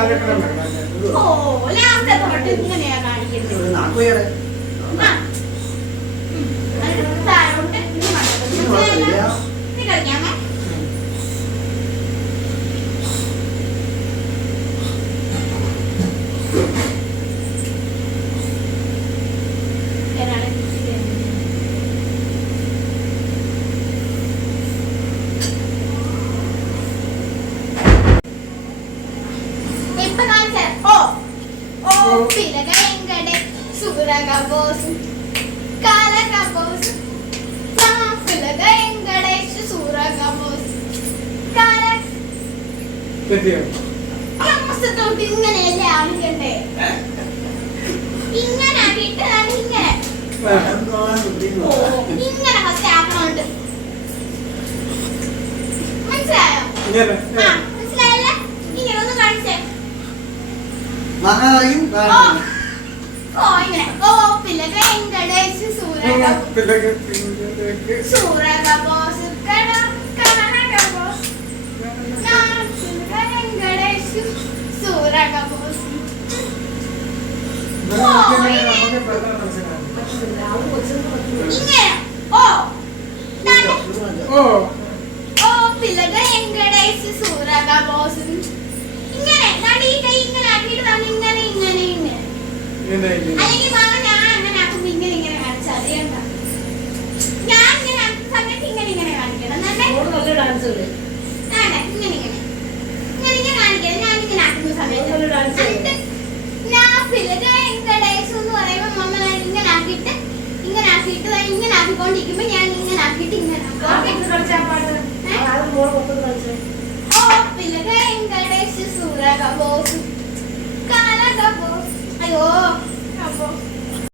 ഓ last തൊട്ട് ഇങ്ങനെയാ കാണിക്കുന്നത്. താഴോട്ട് ഇനി കളിക്കാമേ. ഇങ്ങനെയല്ലേ ആണിക്കണ്ടേ? ഇങ്ങനെ ആക്കിയിട്ടാണ് ഇങ്ങനെ ഇങ്ങനെ ഫസ്റ്റ് ആക്കണോണ്ട്. മനസ്സിലായോ? മനസ്സിലായല്ലേ? ഇങ്ങനെ ഒന്ന് കാണിച്ചേ. ഓ ഇങ്ങനെ ഓ പിള്ളക വെങ്കടേശ് സൂരക ബോസ് വെങ്കടേശ് സൂരക ബോസ്. ഇങ്ങനെ ഓ പിള്ളക വെങ്കടേശ് സൂരക ബോസ്. ഇങ്ങനെ ഈ കൈ ഇങ്ങനെ ആക്കിയിട്ട് തന്നെ ഇങ്ങനെ ഇങ്ങനെ ഇങ്ങനെ അല്ലെങ്കിൽ മാമ ഞാൻ അങ്ങനെ ആക്കുമ്പോ ഇങ്ങനെ ഇങ്ങനെ കാണിച്ചാൽ അറിയണ്ട. ഞാൻ ഇങ്ങനെ ആക്കുന്ന സമയത്ത് ഇങ്ങനെ ഇങ്ങനെ കാണിക്കണം. നല്ല ഡാൻസ് അല്ലേ? ഇങ്ങനെ ഇങ്ങനെ ഇങ്ങനെ ഇങ്ങനെ കാണിക്കണം. ഞാൻ ഇങ്ങനെ ആക്കുന്ന സമയത്ത് ഞാൻ പിള്ളക വെങ്കടേശ് എന്ന് പറയുമ്പോൾ മമ്മ ഞാൻ ഇങ്ങനെ ആക്കിയിട്ട് ഇങ്ങനെ ആക്കിക്കൊണ്ടിരിക്കുമ്പോ ഞാൻ ഇങ്ങനെ ആക്കിയിട്ട് ഇങ്ങനെ ഓ പിള്ളക വെങ്കടേശ് സൂരക ബോസ് കാലക ബോസ്. അയ്യോ അപ്പൊ